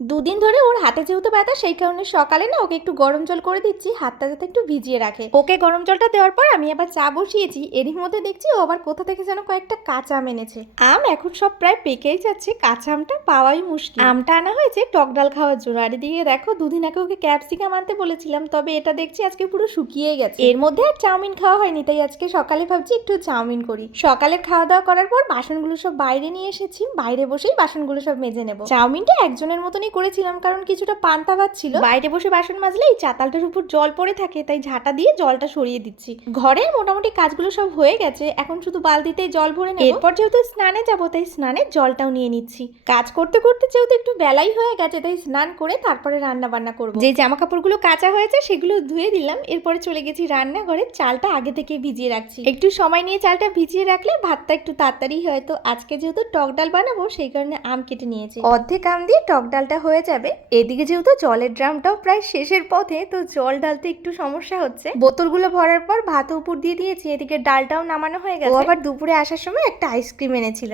দুদিন ধরে ওর হাতে যেহেতু ব্যথা, সেই কারণে সকালে না ওকে একটু গরম জল করে দিচ্ছি, হাতটা যাতে একটু ভিজিয়ে রাখে। ওকে গরম জলটা দেওয়ার পর আমি আবার চা বসিয়েছি। এরই মধ্যে দেখছি ও আবার কোথা থেকে যেন কয়েকটা কাঁচা আম এনেছে। আম এখন সব প্রায় পেকেই যাচ্ছে, কাঁচা আমটা পাওয়াই মুশকিল। আমটা আনা হয়েছে টক ডাল খাওয়ার জন্য। আর এদিকে দেখো, দুদিন আগে ওকে ক্যাপসিকাম আনতে বলেছিলাম, তবে এটা দেখছি আজকে পুরো শুকিয়ে গেছে। এর মধ্যে আর চাউমিন খাওয়া হয়নি, তাই আজকে সকালে ভাবছি একটু চাউমিন করি। সকালের খাওয়া দাওয়া করার পর বাসনগুলো সব বাইরে নিয়ে এসেছি, বাইরে বসেই বাসনগুলো সব মেজে নেব। চাউমিনটা একজনের মতনই করেছিলাম, কারণ কিছুটা পান্তা ভাত ছিল। বাইরে বসে বাসন মাজলে এই চাতালটার উপর জল পড়ে থাকে, তাই ঝাঁটা দিয়ে জলটা সরিয়ে দিচ্ছি। ঘরের মোটামুটি কাজগুলো সব হয়ে গেছে, এখন শুধু বালতিতে জল ভরে নেব। এরপর যেহেতু স্নানে যাবো, তাই স্নানের জলটাও নিয়ে নিচ্ছি। কাজ করতে করতে যেহেতু একটু বেলাই হয়ে গেছে, তাই স্নান করে তারপরে রান্না বান্না করবো। যে জামা কাপড়গুলো কাঁচা হয়েছে সেগুলো ধুয়ে দিলাম, এরপরে চলে গেছি রান্নাঘরে। চালটা আগে থেকে ভিজিয়ে রাখছি, একটু সময় নিয়ে চালটা ভিজিয়ে রাখলে ভাতটা একটু তাড়াতাড়ি হয়। তো আজকে যেহেতু টক ডাল বানাবো, সেই কারণে আম কেটে নিয়েছি। অর্ধেক আম দিয়ে টক ডালটা হয়ে যাবে। এদিকে যেহেতু জলের ড্রামটাও প্রায় শেষের পথে, তো জল ঢালতে একটু সমস্যা হচ্ছে। বোতলগুলো ভরার পর ভাত উপর দিয়ে দিয়েছি, এদিকে ডালটাও নামানো হয়ে গেছে। ও আবার দুপুরে আসার সময় একটা আইসক্রিম এনেছিল।